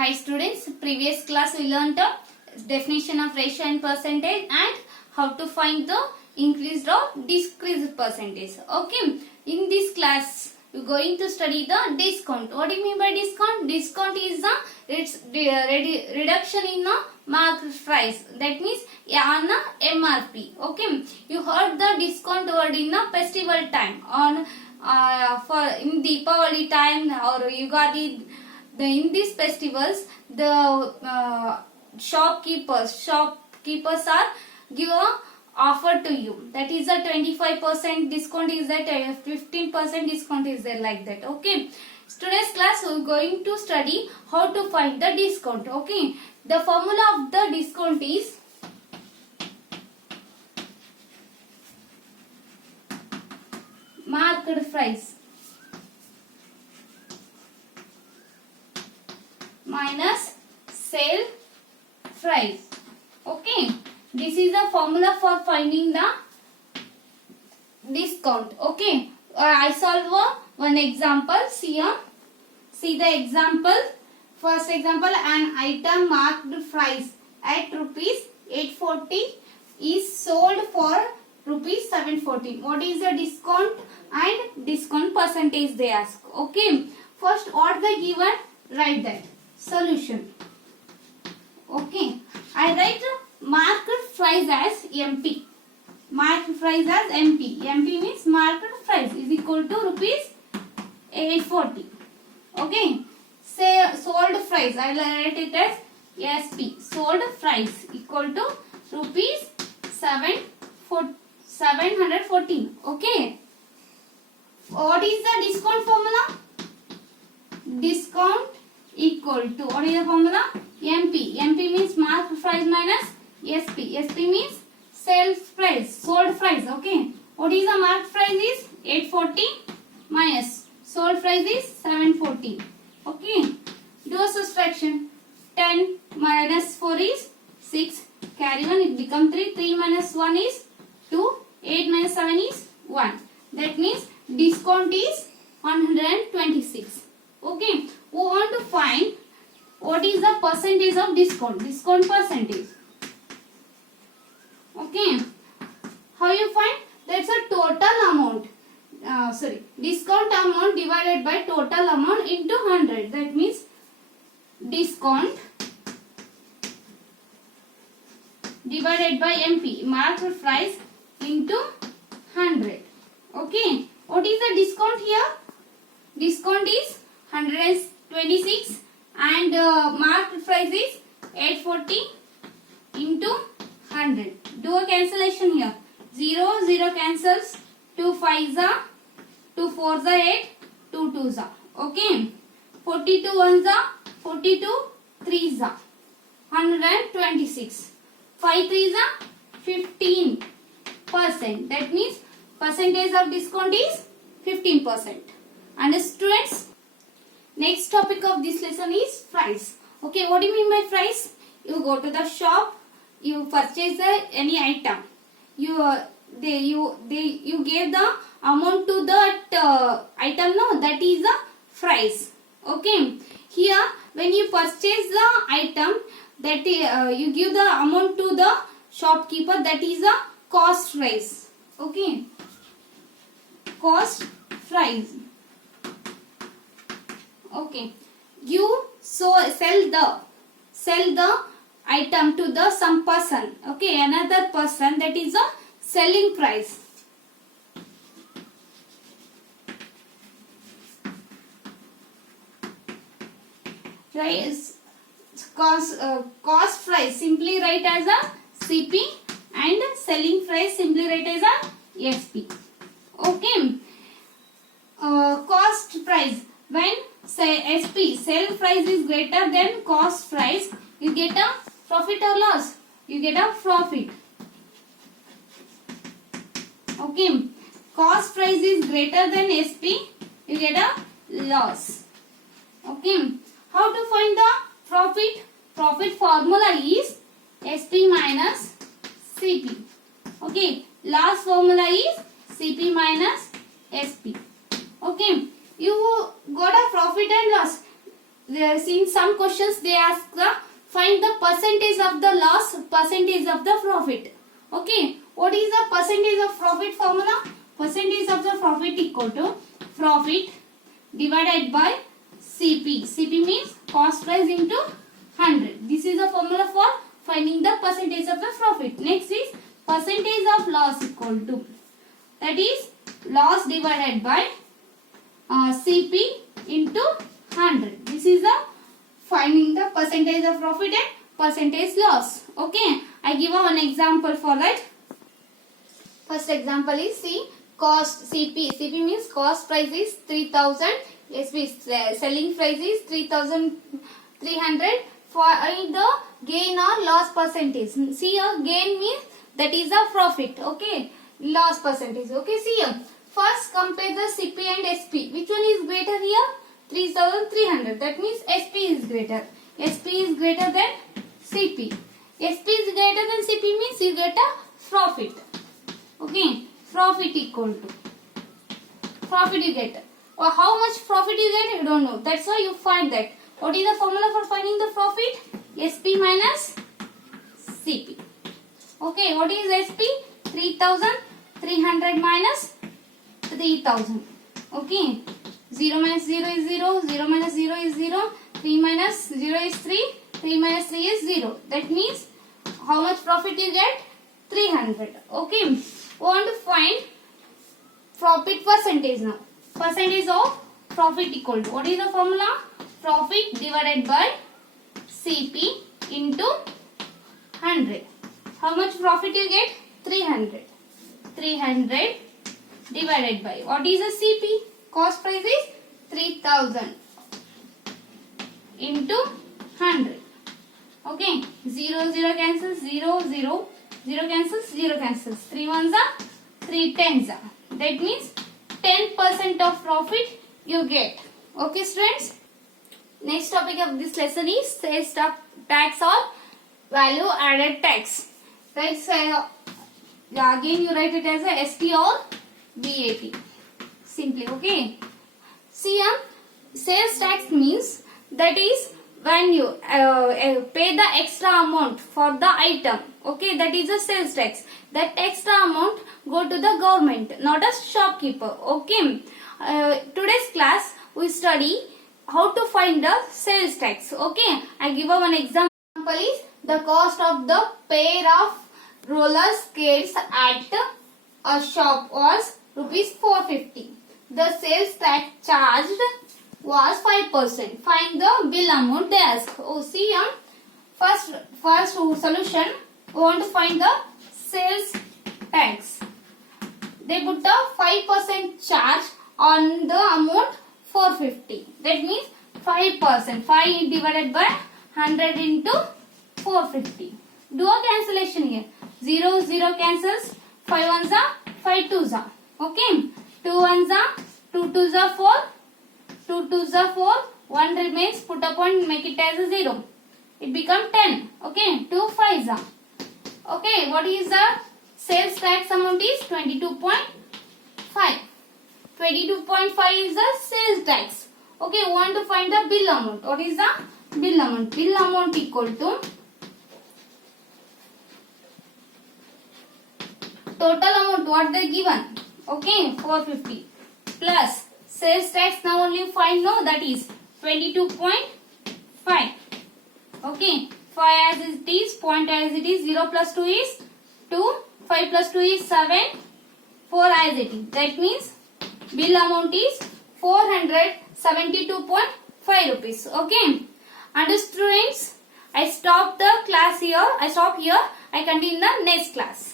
Hi students, previous class we learnt the definition of ratio and percentage and how to find the increased or decreased percentage. Okay, in this class we are going to study the discount. What do you mean by discount? Discount is the reduction in the market price. That means on the MRP. Okay, you heard the discount word in the festival time on for in Deepavali time or Yugadi. In these festivals, the shopkeepers are give a offer to you. That is a 25% discount is that 15% discount is there like that. Okay. Today's class we are going to study how to find the discount. Okay. The formula of the discount is market price minus sale price. Okay, this is the formula for finding the discount. Okay, I solve one example. See the example. First example, an item marked price at rupees 840 is sold for rupees 740. What is the discount and discount percentage they ask? Okay, first what they given, write that. Solution. Okay, I write market price as MP. Market price as MP. MP means market price is equal to rupees 840. Okay, say sold price. I will write it as SP. Sold price equal to rupees 714. Okay. What is the discount formula? Discount equal to, what is the formula? MP. MP means market price minus SP. SP means sales price, sold price. Okay. What is the market price is 840 minus sold price is 740. Okay. Do a subtraction. 10 minus 4 is 6. Carry 1, it becomes 3. 3 minus 1 is 2. 8 minus 7 is 1. That means discount is 126. Okay. We want to find what is the percentage of discount. Discount percentage. Okay. How you find? That's a total amount. Discount amount divided by total amount into 100. That means discount divided by MP. Market price into 100. Okay. What is the discount here? Discount is 126 and market price is 840 into 100. Do a cancellation here. 0, 0 cancels. 2 5s are, 2 4s are 8, 2 2s are. Okay. 42 1s are, 42 3s are. 126. 5 3s are 15%. That means percentage of discount is 15%. And students, next topic of this lesson is price. Okay, what do you mean by price? You go to the shop, you purchase any item. You gave the amount to that item. No, that is the price. Okay. Here, when you purchase the item, that you give the amount to the shopkeeper. That is the cost price. Okay. Cost price. Okay, you sell the item to the some person. Okay, another person, that is the selling price. Right? Cost price simply write as a CP and selling price simply write as a SP. Okay. Cost price, when say SP, sale price is greater than cost price, you get a profit or loss? You get a profit. Okay. Cost price is greater than SP, you get a loss. Okay. How to find the profit? Profit formula is SP minus CP. Okay. Loss formula is CP minus SP. Okay. You got a profit and loss. in some questions they ask the find the percentage of the loss, percentage of the profit. Okay, what is the percentage of profit formula? Percentage of the profit equal to profit divided by CP. CP means cost price into 100. This is the formula for finding the percentage of the profit. Next is percentage of loss equal to, that is loss divided by CP into 100. This is the finding the percentage of profit and percentage loss. Okay, I give one example for that. First example is see cost CP. CP means cost price is 3000. SP selling price is 3300. Find the gain or loss percentage. See here, gain means that is the profit. Okay, loss percentage. Okay, see here. First compare the CP and SP. Which one is greater here? 3300. That means SP is greater. SP is greater than CP. SP is greater than CP means you get a profit. Okay, profit equal to profit you get. Or how much profit you get, you don't know. That's why you find that. What is the formula for finding the profit? SP minus CP. Okay, what is SP? 3300 minus 3000. Okay, 0 minus 0 is 0, 0 minus 0 is 0, 3 minus 0 is 3, 3 minus 3 is 0. That means how much profit you get? 300. Okay, we want to find profit percentage now. Percentage of profit equal to, what is the formula? Profit divided by CP into 100. How much profit you get? 300. 300 divided by, what is the CP? Cost price is 3000 into 100. Okay, 0 0 cancels, 0 0, 0 cancels, 0 cancels. 3 ones are 3 tens are. That means 10% of profit you get. Okay students, next topic of this lesson is sales tax or value added tax. Right, so again you write it as a ST or VAT simply. Okay, see here, sales tax means that is when you pay the extra amount for the item. Okay, that is a sales tax. That extra amount go to the government, not a shopkeeper. Okay, today's class we study how to find the sales tax. Okay, I give one example is the cost of the pair of roller skates at a shop was rupees 450. The sales tax charged was 5%. Find the bill amount they ask. Oh, see here, first solution, we want to find the sales tax. They put a 5% charge on the amount 450. That means 5%. 5 divided by 100 into 450. Do a cancellation here. 0 0 cancels. 5 ones are 5 twos are. Okay. 2 ones are 2 twos are 4. 2 twos are 4. 1 remains. Put a point. Make it as a 0. It becomes 10. Okay. 2 5s are. Okay. What is the sales tax amount is 22.5. 22.5 is the sales tax. Okay, we want to find the bill amount. What is the bill amount? Bill amount equal to total amount what they given. Okay, 450 plus sales tax. Now only find, no, that is 22.5. Okay, 5 as it is, point as it is, 0 plus 2 is 2, 5 plus 2 is 7, 4 as it is. That means bill amount is 472.5 rupees. Okay. And students, I stop the class here. I continue in the next class.